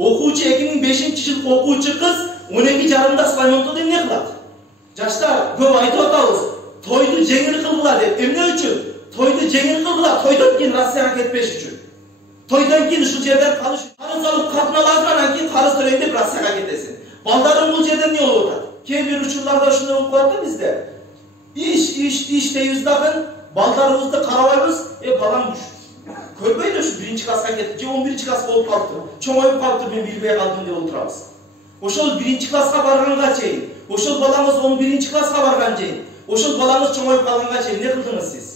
Okuучу 2005-жылкы окуучу кыз 12:30 Сулаймонтоодо эмне кылат? Жаштар көп айтып атабыз. Тойду жеңил кылгыла деп. Эмне үчүн? Тойду жеңил кылгыла, тойдон кийин Россияга кетпеш үчүн. Тойдон кийин ушул жерден калыш үчүн. Карыз алып катналасың, анан кийин карыз төлөйм деп Россияга кетесиң. Балдарың бул жерде эмне болуп атат? Кээ бир учурларда ушундай болуп калат да бизде. Иш дейбиз дагы, балдарыбызды карабайбыз, балам көрбөйдү ушу 1-класска кетип, же 11-класс болуп калыптыр. Чоңоюп калыптыр, мен билбей калдым деп отурабыз. Ошол 1-класска барганга чейин, ошол балаңыз 11-класска барган чейин, ошол балаңыз чоңоюп калганга чейин эмне кылдыңыз сиз?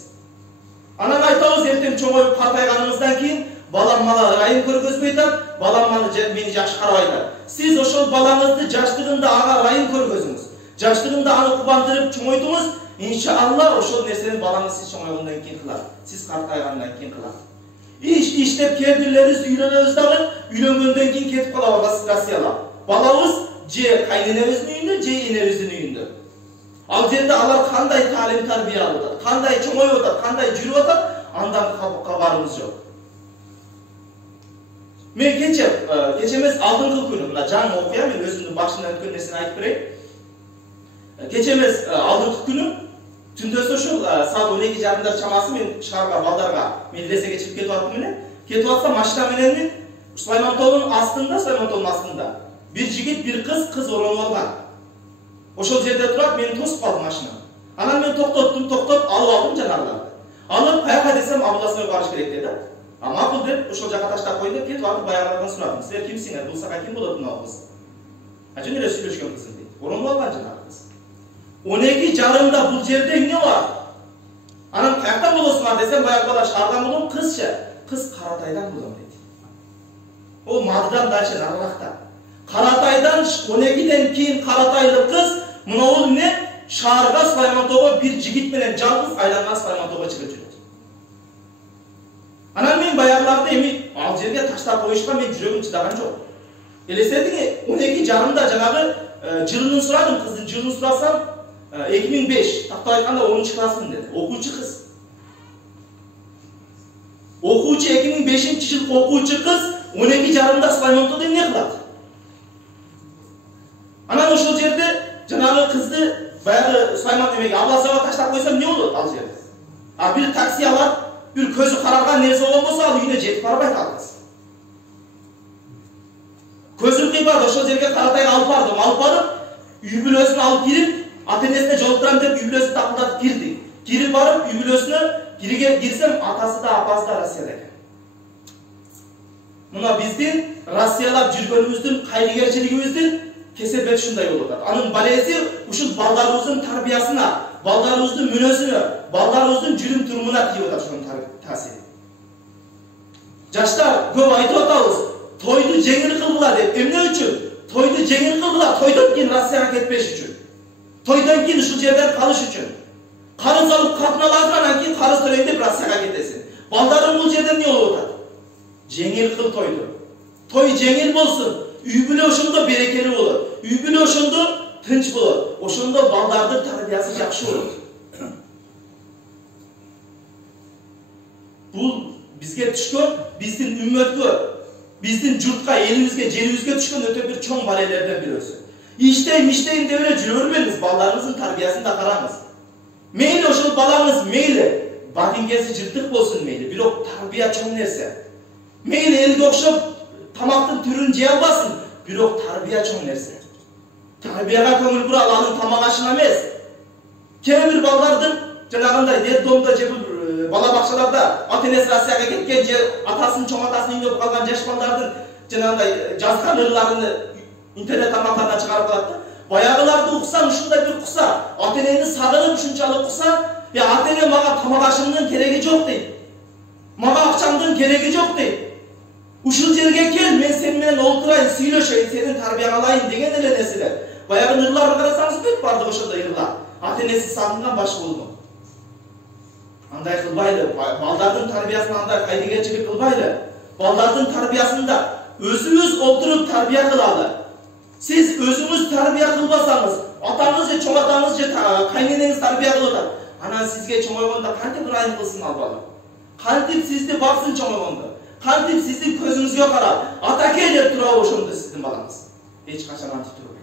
Анан айтабыз, эртең чоңоюп картайганыңыздан кийин балам мага ырайым көргөзбөй атат, балам мени жакшы карабай атат. Сиз ошол балаңызды жаштыгында ага ырайым көргөзүңүз. Жаштыгында аны кубандырып чоңойтуңуз, иншалла ошол нерсени балаңыз сиз чоңойгондон кийин кылат. Сиз картайгандан кийин кылат. Иштеп кээ бирлерибиз үйлөнөбүз дагы, үйлөнгөндөн кийин кетип калабыз Россияга. Балабыз же кайненебиздин үйүндө, же энебиздин үйүндө. Ал жерде алар кандай таалим тарбия алып атат, кандай чоңоюп атат, кандай жүрүп атат, андан кабарыбыз жок. Мен кече эмес алдыңкы күнү, мына жаңы окуя, мен өзүмдүн башымдан өткөн нерсени айтып берейин. Кече эмес алдыңкы күнү түндөсү ушул саат 12:30 чамасы мен шаарга балдарга медресеге чыгып кетип аттым менен. Кетип атсам машина менен Сулаймонтоодун астында бир жигит, бир кыз оронуп алган. Ошол жерде турат, мени тосуп калды машина. Анан мен токтоп алып алдым жанагыларды. Алып каяка десем Абыласына барыш керек деди. Макул деп ошол жака таштап койдум деп кетип атып баягылардан сурадым. Силер кимсиңер? Бул сага ким болот мына кыз? Жөн эле сүйлөшкөн кызым дейт. Оронуп алган жанагы кыз. 12:30 бул жерде эмне бар? Анан каяктан болосуңар десем, баягы бала шаардан болом, кызчы. Кыз Каратайдан болом дейт. Ол Мадыдан дальше нарыракта. Каратайдан 12-ден кийин Каратайлык кыз мына эмне? Шаарга Сулаймонтоого бир жигит менен жалгыз айланган Сулаймонтоого чыгып жүрөт. Анан мен баягыларды эми ал жерге таштап коюшка мен жүрөгүм чыдаган жок. Элестетиң, 12:30 жанагы жылын сурадым, кыздын жылын сурасам 2005, тактап айтканда 10-классмын деди. Окуучу кыз. Окуучу 2005-жылкы окуучу кыз 12:30 Сулаймонтоодо эмне кылат? Анан ошол жерде жанагы кызды баягы Сулаймон эмеге Абыласага таштап койсом эмне болот ал жерде? Бир такси алат, бир көзү карарган нерсе болбосо ал үйүнө жетип барбайт ал кыз. Көзүм кыйбады, ошол жерге Каратайга алып бардым. Алып барып, үй бүлөсүнө алып кирип, ата-энесине жолуктурам деп үй бүлөсүн такылдатып кирди. Кирип барып, үй бүлөсүнө кирсем, атасы да апасы да Россияда экен. Мына биздин Россиялап жүргөнүбүздүн кайрыгерчилигибиздин кесепети ушундай болуп атат. Анын балеси ушул балдарыбыздын тарбиясына, балдарыбыздын мүнөзүнө, балдарыбыздын жүрүм турумуна тийип атат ушунун таасири. Жаштар көп айтып атабыз, тойду жеңил кылгыла деп. Эмне үчүн? Тойду жеңил кылгыла, тойдон кийин Россияга кетпеш үчүн. Тойдон кийин ушул жерден калыш үчүн. Карыз алып катналасың, анан кийин карыз төлөйм деп Россияга кетесиң. Балдарың бул жерде эмне болуп атат? Жеңил кыл тойду. Той жеңил болсун. Үй бүлө ошондо берекелүү болот. Үй бүлө ошондо тынч болот. Ошондо балдардын тарбиясы жакшы болот. Бул бизге түшкөн, биздин үммөткө, биздин журтка, элибизге, жерибизге түшкөн өтө бир чоң барелерден бирөөсү. Иштейм деп эле жүрө бербеңиз, балдарыңыздын тарбиясын да караңыз. Мейли ошол балаңыз, мейли бадингеси жыртык болсун мейли, бирок тарбия чоң нерсе. Мейли элге окшоп тамактын түрүн жей албасын, бирок тарбия чоң нерсе. Тарбияга көңүл буралы, анын тамак ашына эмес. Кээ бир балдардын жанагындай детдомдо же бала бакчаларда ата-энеси Россияга кеткен же атасынын чоң атасынын үйүндө калган жаш балдардын жанагындай жазган ырларын интернет тармактарына чыгарып калат да. Баягыларды уксаң ушундай бир куса, ата-энени сагынып ушунчалык куса, ата-эне мага тамак ашымдын кереги жок дейт. Мага акчамдын кереги жок дейт. Ушул жерге кел, мен сени менен олтурайын, сүйлөшөйүн, сенин тарбияңа алайын деген эле нерселер. Баягы ырларын карасаңыз бүт бардык ошондой ырлар. Ата-энеси сагынган баш болду. Андай кылбайлы, балдардын тарбиясына андай кайдыгерчилик кылбайлы. Балдардын тарбиясында өзүбүз олтуруп тарбия кылалы. Сиз өзүңүз тарбия кылбасаңыз, атаңыз же чоң атаңыз же кайненеңиз тарбия кылып атат. Анан сизге чоңойгондо кантип ырайым кылсын ал бала? Кантип сизди баксын чоңойгондо? Kantip sizin közünüzge karab. Atakey dep turabı ошондо sizin balanız. Hiç kaçan anti turabı.